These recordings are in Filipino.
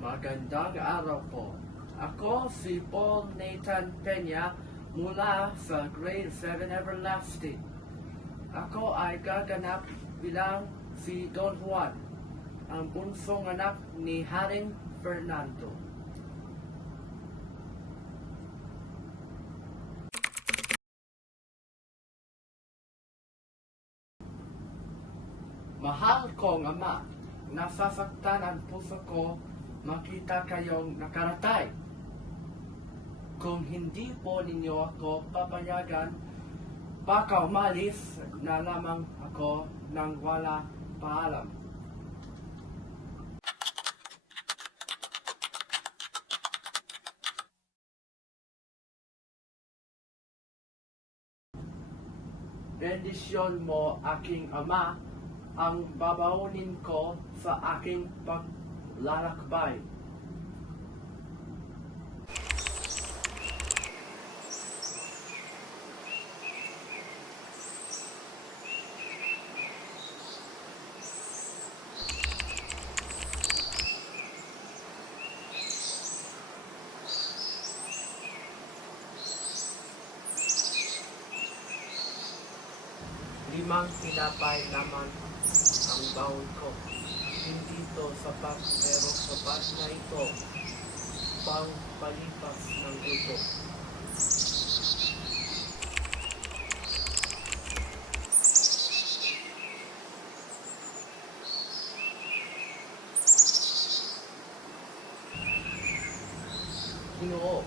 Magandang araw po. Ako si Paul Nathan Peña mula sa Grade 7 Everlasting. Ako ay gaganap bilang si Don Juan, ang bunsong anak ni Haring Fernando. Mahal kong ama, nasasaktan ang puso ko makita kayong nakaratay. Kung hindi po ninyo ako papayagan, baka umalis na lamang ako nang wala paalam. Bendisyon mo, aking ama, ang babaunin ko sa aking paglalakbay. Limang tinapay naman ang baon ko. Hindi ito sapat, pero sapat na ito pang palipas ng gutom. Ginoo,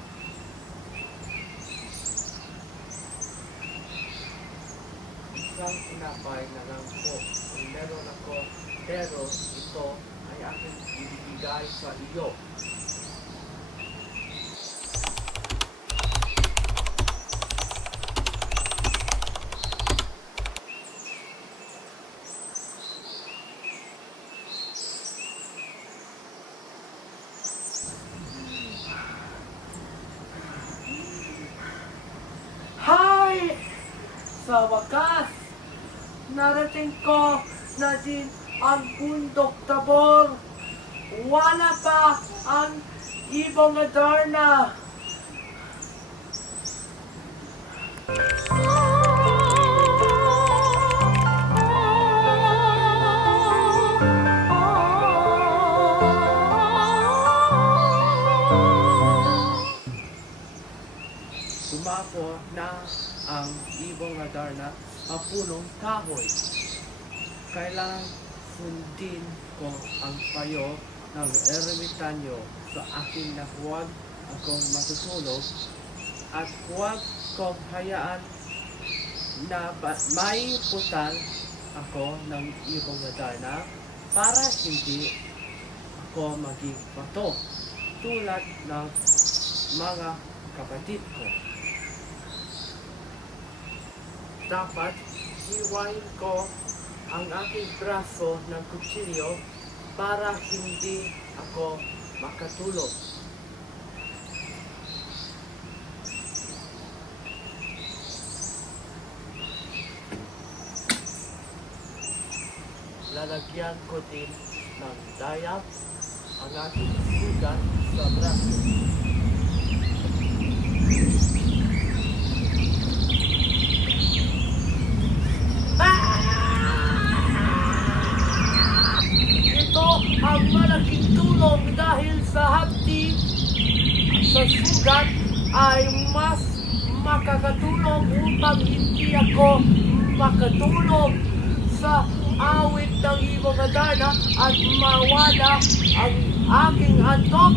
isang tinapay na lang po ang meron ako, pero ito ay aking ibibigay sa iyo. Hi! Sa wakas, narating ko na din ang bundok Tabor. Wala pa ang ibong Adarna. Tumapo na ang ibong Adarna sa punong kahoy. Kailangan sundin ko ang payo ng eremitanyo sa akin na huwag akong matutulog at huwag kong hayaan na may putal ako ng ibong Adarna para hindi ako maging bato tulad ng mga kapatid ko. Dapat hiwain ko ang aking braso ng kutsilyo para hindi ako makatulog. Lalagyan ko din ng dayap ang aking sugat sa braso. Ang malaking tulong dahil sa hapdi sa sugat ay mas makakatulong upang hindi ako makatulog sa awit ng ibong Adarna at mawala ang aking antok.